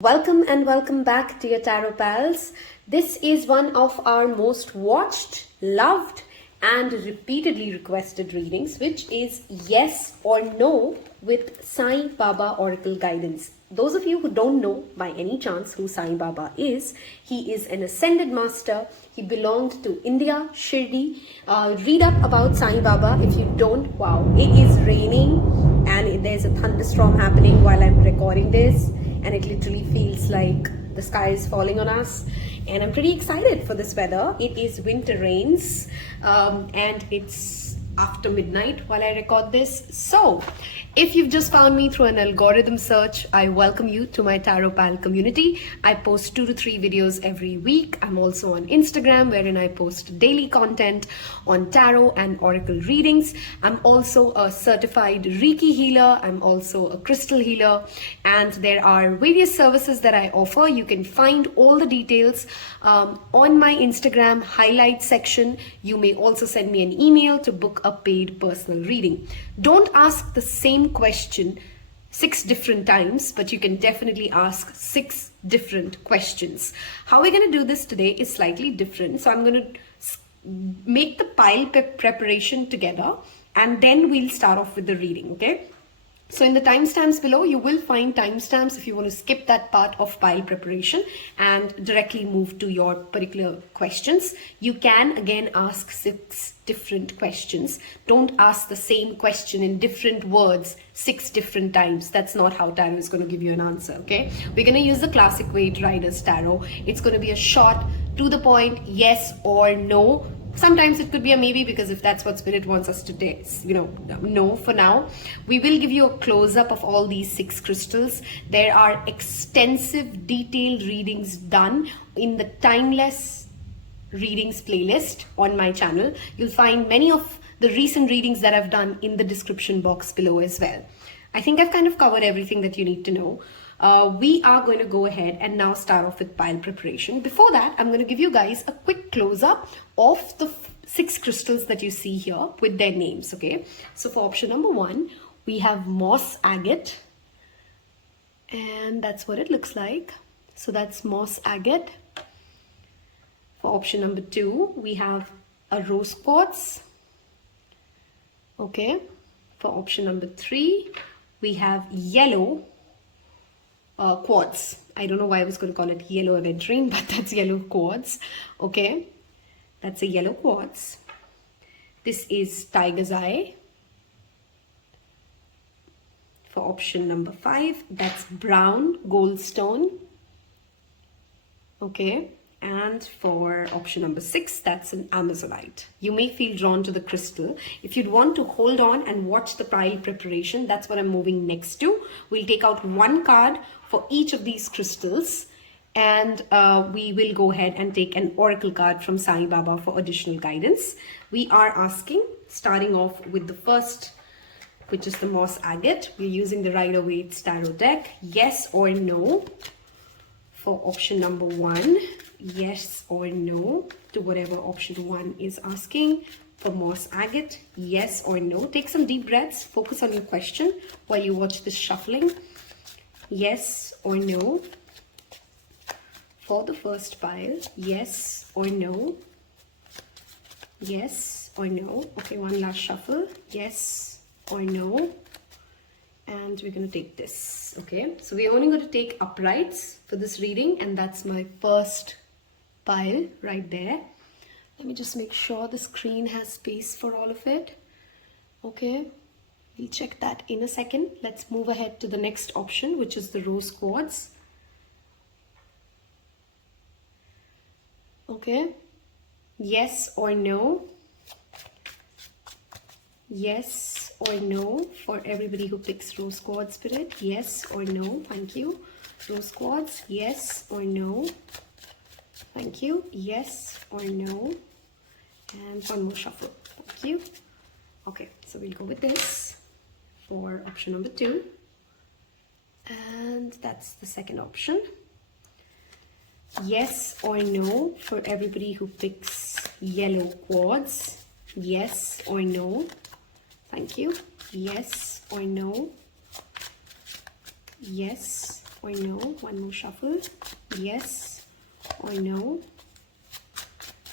Welcome and welcome back to your Tarot Pals. This is one of our most watched, loved and repeatedly requested readings, which is yes or no with Sai Baba Oracle Guidance. Those of you who don't know by any chance who Sai Baba is, he is an ascended master. He belonged to India, Shirdi. Read up about Sai Baba if you don't. Wow, it is raining and there's a thunderstorm happening while I'm recording this. And it literally feels like the sky is falling on us, and I'm pretty excited for this weather. It is winter rains and it's after midnight while I record this. So if you've just found me through an algorithm search, I welcome you to my Tarot Pal community. I post 2 to 3 videos every week. I'm also on Instagram, wherein I post daily content on tarot and oracle readings. I'm also a certified Reiki healer. I'm also a crystal healer, and there are various services that I offer. You can find all the details on my Instagram highlight section. You may also send me an email to book a paid personal reading. Don't ask the same question 6 different times, but you can definitely ask 6 different questions. How we're going to do this today is slightly different. So I'm going to make the pile preparation together, and then we'll start off with the reading, okay? So in the timestamps below, you will find timestamps if you want to skip that part of pile preparation and directly move to your particular questions. You can again ask 6 different questions. Don't ask the same question in different words 6 different times. That's not how tarot is going to give you an answer, okay? We're going to use the classic Weight Riders tarot. It's going to be a short, to the point, yes or no. Sometimes it could be a maybe, because if that's what Spirit wants us to do, no for now. We will give you a close-up of all these 6 crystals. There are extensive detailed readings done in the Timeless Readings playlist on my channel. You'll find many of the recent readings that I've done in the description box below as well. I think I've kind of covered everything that you need to know. We are going to go ahead and now start off with pile preparation. Before that, I'm going to give you guys a quick close-up of the 6 crystals that you see here with their names, okay? So for option number 1, we have Moss Agate, and that's what it looks like. So that's Moss Agate. For option number 2, we have a Rose Quartz, okay? For option number 3, we have Yellow Quartz. I don't know why I was going to call it Yellow Aventurine, but that's Yellow Quartz. Okay, that's a Yellow Quartz. This is Tiger's Eye. For option number 5, that's Brown Goldstone. Okay, and for option number 6, that's an Amazonite. You may feel drawn to the crystal. If you'd want to hold on and watch the pile preparation, that's what I'm moving next to. We'll take out 1 card for each of these crystals, and we will go ahead and take an oracle card from Sai Baba for additional guidance. We are asking, starting off with the first, which is the Moss Agate. We're using the Rider-Waite Tarot deck. Yes or no for option number 1. Yes or no to whatever option 1 is asking. For Moss Agate, yes or no. Take some deep breaths. Focus on your question while you watch this shuffling. Yes or no. For the first pile, yes or no. Yes or no. Okay, one last shuffle. Yes or no. And we're going to take this. Okay, so we're only going to take uprights for this reading, and that's my first pile right there. Let me just make sure the screen has space for all of it. Okay, we'll check that in a second. Let's move ahead to the next option, which is the Rose Quartz. Okay, yes or no. Yes or no for everybody who picks Rose Quartz, Spirit. Yes or no. Thank you. Rose Quartz, yes or no. Thank you. Yes or no. And one more shuffle. Thank you. Okay, so we'll go with this for option number 2. And that's the second option. Yes or no for everybody who picks Yellow Quartz. Yes or no. Thank you. Yes or no. Yes or no. One more shuffle. Yes or no.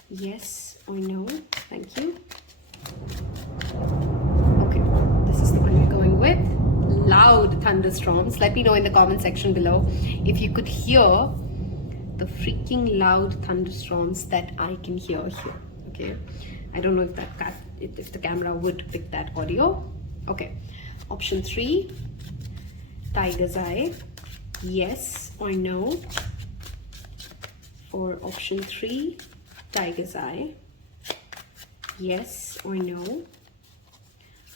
Yes or no. Thank you. Okay, this is the one we're going with. Loud thunderstorms. Let me know in the comment section below if you could hear the freaking loud thunderstorms that I can hear here. Okay, I don't know if the camera would pick that audio. Okay, option 3, tiger's eye. Yes or no. For option 3, tiger's eye. Yes or no.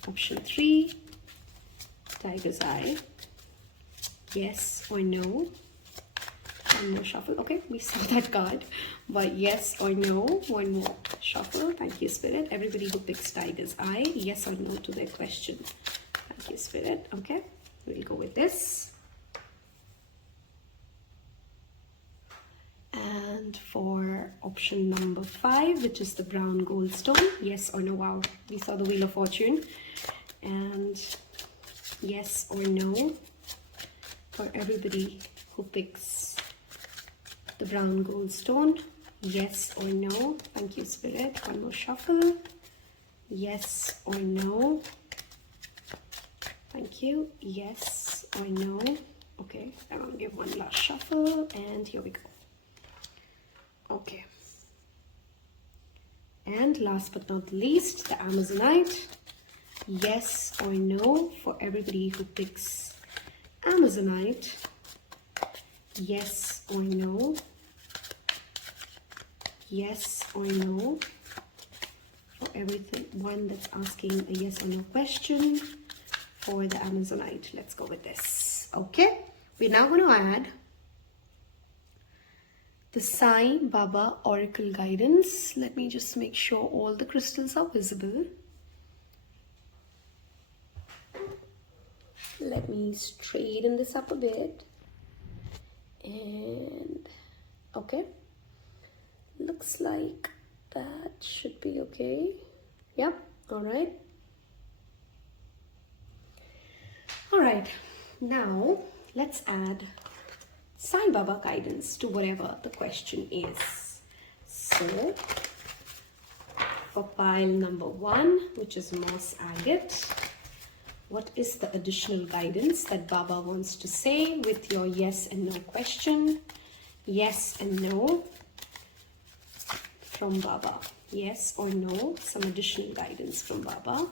Option 3, tiger's eye. Yes or no. One more shuffle. Okay, we saw that card, but yes or no. One more shuffle. Thank you, Spirit. Everybody who picks tiger's eye, yes or no to their question. Thank you, Spirit. Okay, we'll go with this. And for option number 5, which is the brown goldstone, yes or no. Wow, we saw the Wheel of Fortune. And yes or no for everybody who picks the brown goldstone, yes or no. Thank you, Spirit. One more shuffle. Yes or no. Thank you. Yes or no. Okay, I'm gonna give one last shuffle, and here we go. Okay, and last but not least, the Amazonite. Yes or no for everybody who picks Amazonite. Yes or no. Yes or no for everyone that's asking a yes or no question for the Amazonite. Let's go with this. Okay, we're now going to add the Sai Baba Oracle Guidance. Let me just make sure all the crystals are visible. Let me straighten this up a bit. And okay, looks like that should be okay. Yep, all right. All right, now let's add Sai Baba guidance to whatever the question is. So for pile number 1, which is moss agate, what is the additional guidance that Baba wants to say with your yes and no question? Yes and no from Baba. Yes or no, some additional guidance from Baba.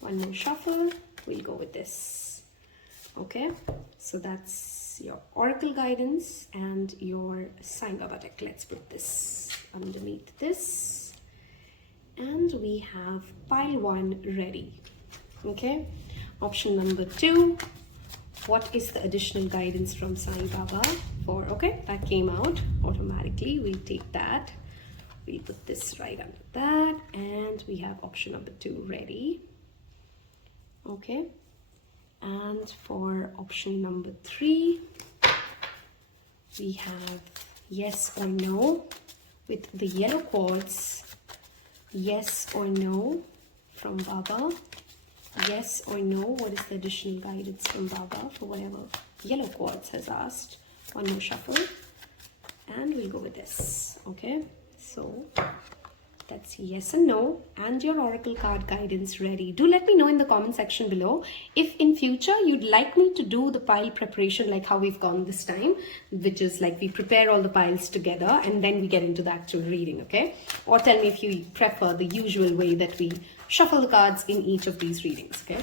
One more shuffle, we'll go with this. Okay, so that's your oracle guidance and your Sai Baba deck. Let's put this underneath this. And we have pile 1 ready. Okay, option number 2, what is the additional guidance from Sai Baba for? Okay, that came out automatically. We'll take that. We'll put this right under that, and we have option number 2 ready. Okay, and for option number 3, we have yes or no with the yellow quartz. Yes or no from Baba. Yes or no, what is the additional guidance from Baba for whatever yellow quartz has asked? One more shuffle, and we'll go with this. Okay, so that's yes and no, and your oracle card guidance ready. Do let me know in the comment section below if in future you'd like me to do the pile preparation like how we've gone this time, which is like we prepare all the piles together and then we get into the actual reading. Okay, or tell me if you prefer the usual way that we shuffle the cards in each of these readings. Okay,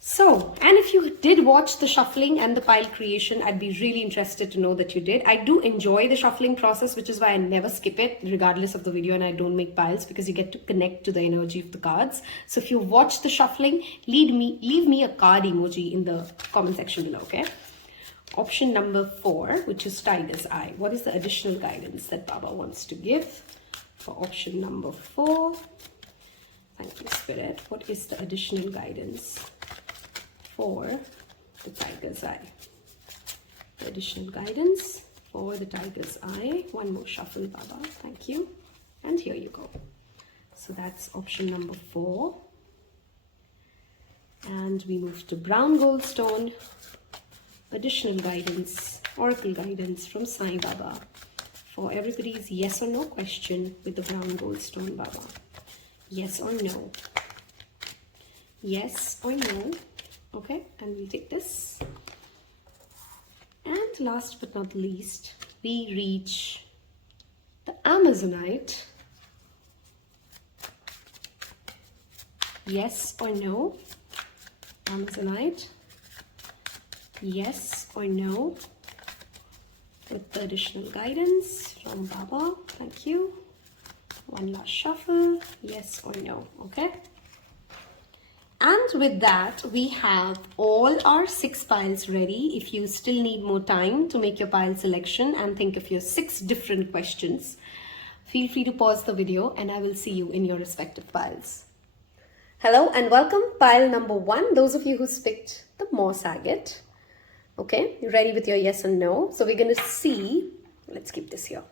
so, and if you did watch the shuffling and the pile creation, I'd be really interested to know that you did. I do enjoy the shuffling process, which is why I never skip it regardless of the video, and I don't make piles because you get to connect to the energy of the cards. So if you watch the shuffling, leave me a card emoji in the comment section below. Okay, option number 4, which is tiger's eye. What is the additional guidance that Baba wants to give for option number 4? Thank you, Spirit. What is the additional guidance for the tiger's eye? The additional guidance for the tiger's eye. One more shuffle, Baba. Thank you. And here you go. So that's option number 4. And we move to brown goldstone. additional guidance, oracle guidance from Sai Baba for everybody's yes or no question with the brown goldstone Baba. Yes or no? Yes or no? Okay, and we'll take this. And last but not least, we reach the Amazonite. Yes or no? Amazonite. Yes or no? With the additional guidance from Baba. Thank you. One last shuffle. Yes or no? Okay. And with that, we have all our 6 piles ready. If you still need more time to make your pile selection and think of your 6 different questions, feel free to pause the video and I will see you in your respective piles. Hello and welcome. Pile number 1, those of you who picked the moss agate. Okay, you ready with your yes and no? So we're going to see, let's keep this here.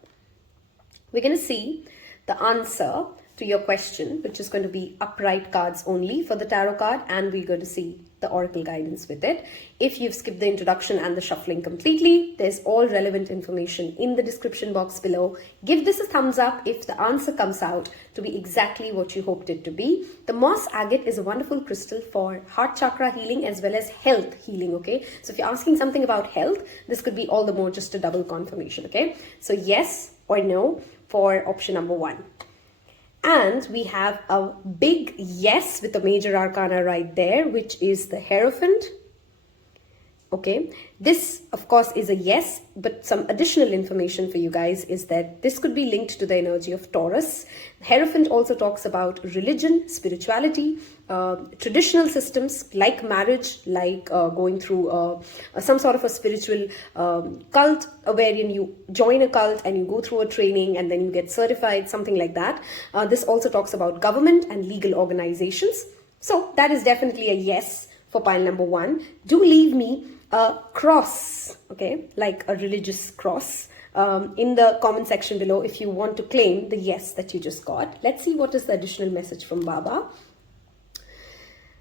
We're going to see the answer to your question, which is going to be upright cards only for the tarot card, and we're going to see the oracle guidance with it. If you've skipped the introduction and the shuffling completely, there's all relevant information in the description box below. Give this a thumbs up if the answer comes out to be exactly what you hoped it to be. The moss agate is a wonderful crystal for heart chakra healing as well as health healing, okay? So if you're asking something about health, this could be all the more just a double confirmation, okay? So yes or no for option number 1. And we have a big yes with the major arcana right there, which is the Hierophant. Okay, this of course is a yes, but some additional information for you guys is that this could be linked to the energy of Taurus. Hierophant also talks about religion, spirituality, traditional systems like marriage, like going through some sort of a spiritual cult, wherein you join a cult and you go through a training and then you get certified, something like that. This also talks about government and legal organizations. So that is definitely a yes for pile number 1. Do leave me a cross, okay, like a religious cross, in the comment section below if you want to claim the yes that you just got. Let's see what is the additional message from Baba.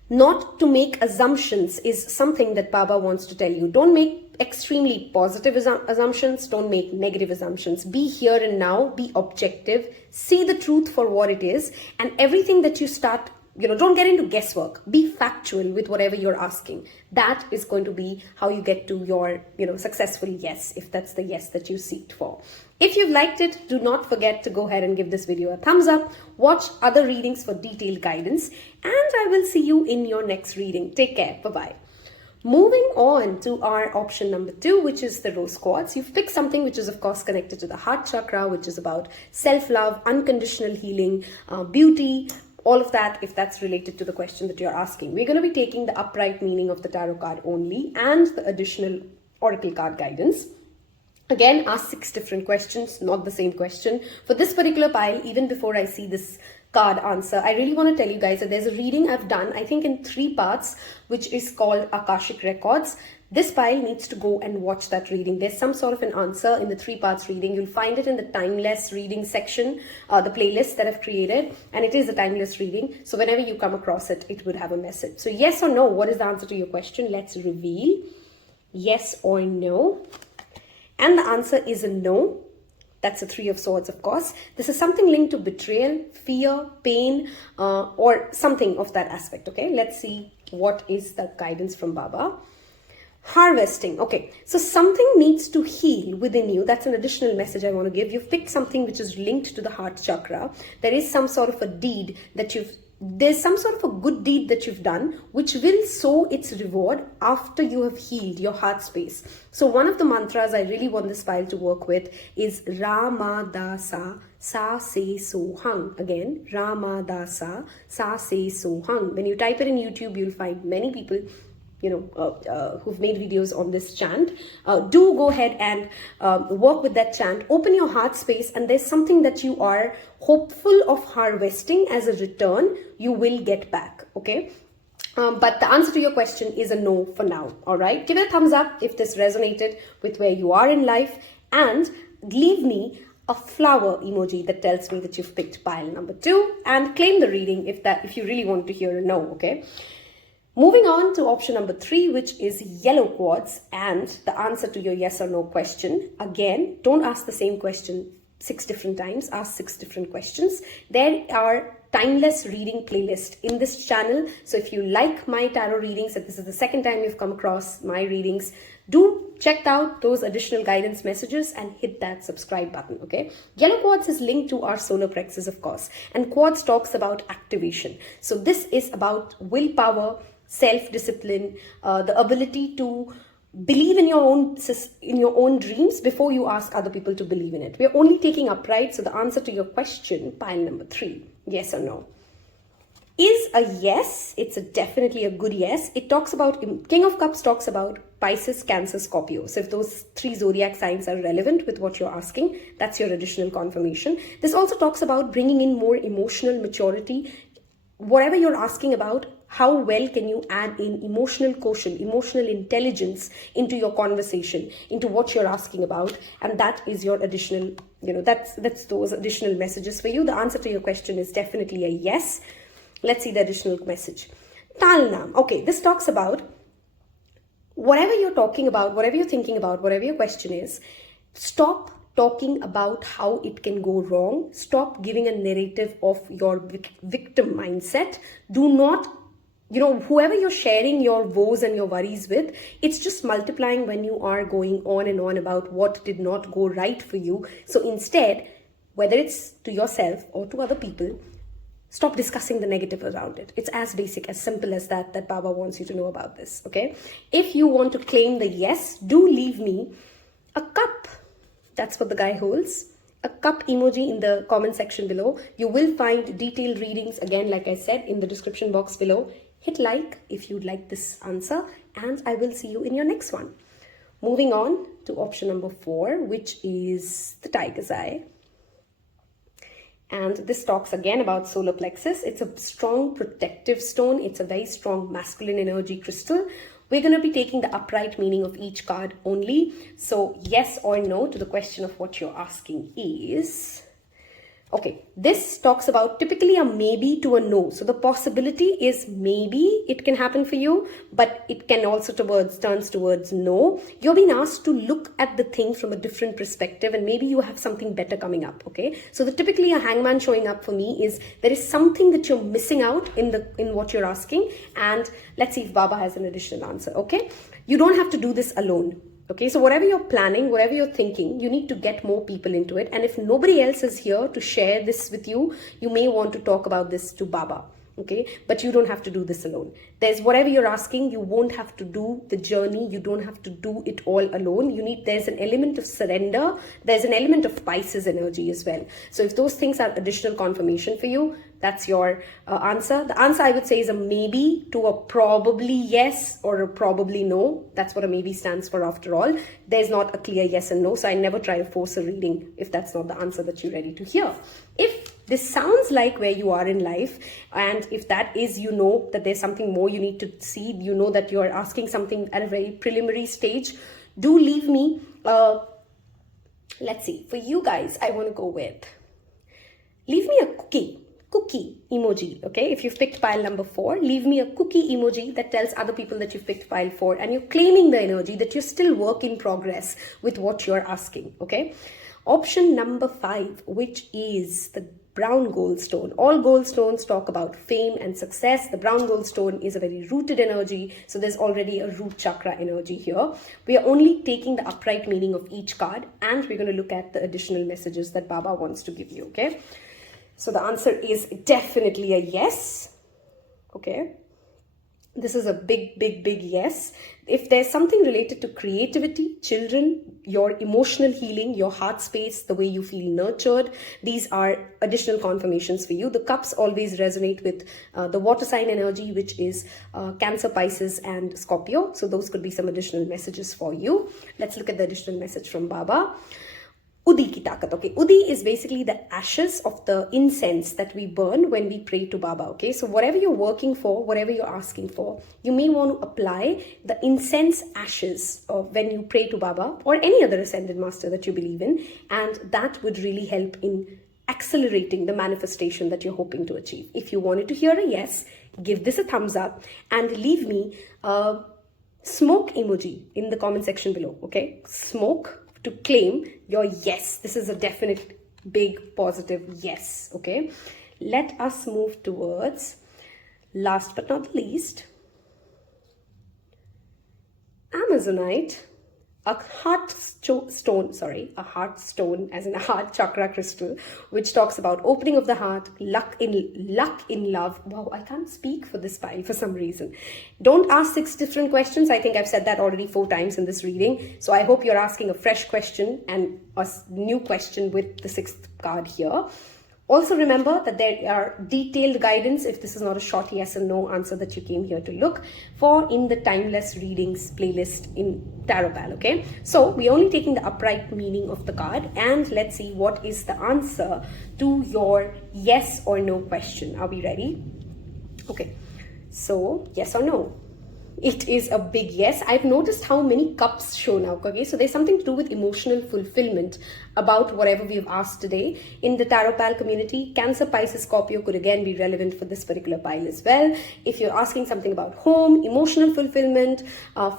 Not to make assumptions is something that Baba wants to tell you. Don't make extremely positive assumptions. Don't make negative assumptions. Be here and now. Be objective. See the truth for what it is. And everything that you start, don't get into guesswork. Be factual with whatever you're asking. That is going to be how you get to your, successful yes, if that's the yes that you seeked for. If you've liked it, do not forget to go ahead and give this video a thumbs up. Watch other readings for detailed guidance. And I will see you in your next reading. Take care. Bye-bye. Moving on to our option number 2, which is the rose quartz. You've picked something which is of course connected to the heart chakra, which is about self-love, unconditional healing, beauty, all of that, if that's related to the question that you're asking. We're going to be taking the upright meaning of the tarot card only and the additional oracle card guidance. Again, ask 6 different questions, not the same question. For this particular pile, even before I see this card answer, I really want to tell you guys that there's a reading I've done, I think in 3 parts, which is called Akashic Records. This pile needs to go and watch that reading. There's some sort of an answer in the 3 parts reading. You'll find it in the timeless reading section, the playlist that I've created, and it is a timeless reading. So whenever you come across it, it would have a message. So yes or no, what is the answer to your question? Let's reveal. Yes or no. And the answer is a no. That's a 3 of swords, of course. This is something linked to betrayal, fear, pain, or something of that aspect, okay? Let's see what is the guidance from Baba. Harvesting. Okay, so something needs to heal within you. That's an additional message I want to give. You've picked something which is linked to the heart chakra. There is some sort of a deed that there's some sort of a good deed that you've done which will sow its reward after you have healed your heart space. So one of the mantras I really want this pile to work with is Ramadasa Sa Se Sohang. Again, Ramadasa Sa Se Sohang. When you type it in YouTube, you'll find many people who've made videos on this chant. Do go ahead and work with that chant. Open your heart space, and there's something that you are hopeful of harvesting as a return. You will get back, okay? But the answer to your question is a no for now, all right? Give it a thumbs up if this resonated with where you are in life, and leave me a flower emoji that tells me that you've picked pile number 2, and claim the reading if you really want to hear a no, okay? Moving on to option number 3, which is yellow quartz, and the answer to your yes or no question. Again, don't ask the same question 6 different times, ask 6 different questions. There are timeless reading playlist in this channel. So if you like my tarot readings, if this is the second time you've come across my readings, do check out those additional guidance messages and hit that subscribe button, okay? Yellow quartz is linked to our solar plexus, of course, and quartz talks about activation. So this is about willpower, self-discipline, the ability to believe in your own dreams before you ask other people to believe in it. We're only taking upright, so the answer to your question, pile number 3, yes or no, is a yes. It's definitely a good yes. It talks about, King of Cups talks about Pisces, Cancer, Scorpio. So if those 3 zodiac signs are relevant with what you're asking, that's your additional confirmation. This also talks about bringing in more emotional maturity. Whatever you're asking about, how well can you add in emotional quotient, emotional intelligence into your conversation, into what you're asking about, and that is your additional, that's those additional messages for you. The answer to your question is definitely a yes. Let's see the additional message. Talnam. Okay, this talks about whatever you're talking about, whatever you're thinking about, whatever your question is, stop talking about how it can go wrong. Stop giving a narrative of your victim mindset. Do not, whoever you're sharing your woes and your worries with, it's just multiplying when you are going on and on about what did not go right for you. So instead, whether it's to yourself or to other people, stop discussing the negative around it. It's as basic, as simple as that Baba wants you to know about this, okay? If you want to claim the yes, do leave me a cup. That's what the guy holds. A cup emoji in the comment section below. You will find detailed readings, again, like I said, in the description box below. Hit like if you'd like this answer, and I will see you in your next one. Moving on to option number 4, which is the tiger's eye. And this talks again about solar plexus. It's a strong protective stone. It's a very strong masculine energy crystal. We're going to be taking the upright meaning of each card only. So yes or no to the question of what you're asking is... Okay, this talks about typically a maybe to a no. So the possibility is maybe it can happen for you, but it can also turns towards no. You're being asked to look at the thing from a different perspective, and maybe you have something better coming up, okay? So typically a hangman showing up for me is there is something that you're missing out in what you're asking, and let's see if Baba has an additional answer, okay? You don't have to do this alone. Okay, so whatever you're planning, whatever you're thinking, you need to get more people into it. And if nobody else is here to share this with you, you may want to talk about this to Baba. Okay, but you don't have to do this alone. There's whatever you're asking, you won't have to do the journey. You don't have to do it all alone. There's an element of surrender. There's an element of Pisces energy as well. So if those things are additional confirmation for you, that's your answer. The answer I would say is a maybe to a probably yes or a probably no. That's what a maybe stands for after all. There's not a clear yes and no. So I never try to force a reading if that's not the answer that you're ready to hear. If this sounds like where you are in life, and if that is, that there's something more you need to see, that you're asking something at a very preliminary stage, do leave me, let's see, for you guys, I want to go with, leave me a cookie emoji, okay? If you've picked pile number 4, leave me a cookie emoji that tells other people that you've picked pile 4, and you're claiming the energy that you're still work in progress with what you're asking, okay? Option number 5, which is the brown goldstone. All goldstones talk about fame and success. The brown goldstone is a very rooted energy, so there's already a root chakra energy here. We are only taking the upright meaning of each card, and we're going to look at the additional messages that Baba wants to give you, okay? So the answer is definitely a yes, okay? This is a big yes. If there's something related to creativity, children, your emotional healing, your heart space, the way you feel nurtured, these are additional confirmations for you. The cups always resonate with the water sign energy, which is Cancer, Pisces, and Scorpio. So those could be some additional messages for you. Let's look at the additional message from Baba. Udi ki takat, okay? Udi is basically the ashes of the incense that we burn when we pray to Baba, okay? So whatever you're working for, whatever you're asking for, you may want to apply the incense ashes when you pray to Baba or any other ascended master that you believe in, and that would really help in accelerating the manifestation that you're hoping to achieve. If you wanted to hear a yes, give this a thumbs up and leave me a smoke emoji in the comment section below, okay? Smoke to claim your yes. This is a definite big positive yes, okay? Let us move towards, last but not the least, Amazonite, a heart stone as in a heart chakra crystal, which talks about opening of the heart, luck in love. Wow, I can't speak for this pile for some reason. Don't ask 6 different questions. I think I've said that already 4 times in this reading. So I hope you're asking a fresh question and a new question with the 6th card here. Also remember that there are detailed guidance, if this is not a short yes or no answer that you came here to look for, in the Timeless Readings playlist in Taropal, okay? So we're only taking the upright meaning of the card, and let's see what is the answer to your yes or no question. Are we ready? Okay, so yes or no? It is a big yes. I've noticed how many cups show now, okay? So there's something to do with emotional fulfillment about whatever we've asked today. In the Taropal community, Cancer, Pisces, Scorpio could again be relevant for this particular pile as well. If you're asking something about home, emotional fulfillment,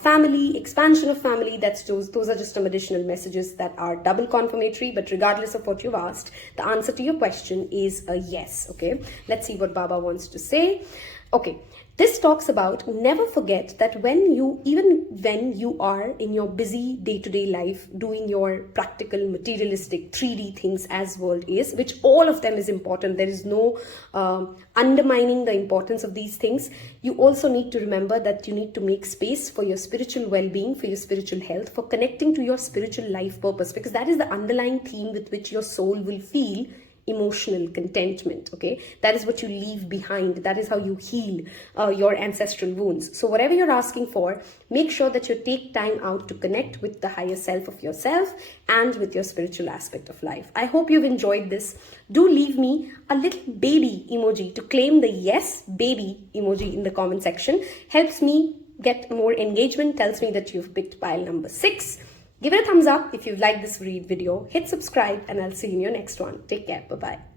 family, expansion of family, those are just some additional messages that are double confirmatory. But regardless of what you've asked, the answer to your question is a yes, okay? Let's see what Baba wants to say. Okay. This talks about never forget that even when you are in your busy day-to-day life doing your practical, materialistic, 3D things as world is, which all of them is important. There is no undermining the importance of these things. You also need to remember that you need to make space for your spiritual well-being, for your spiritual health, for connecting to your spiritual life purpose, because that is the underlying theme with which your soul will feel emotional contentment, okay? That is what you leave behind. That is how you heal your ancestral wounds. So whatever you're asking for, make sure that you take time out to connect with the higher self of yourself and with your spiritual aspect of life. I hope you've enjoyed this. Do leave me a little baby emoji to claim the yes baby emoji in the comment section. Helps me get more engagement, tells me that you've picked pile number 6. Give it a thumbs up if you've liked this video. Hit subscribe and I'll see you in your next one. Take care. Bye-bye.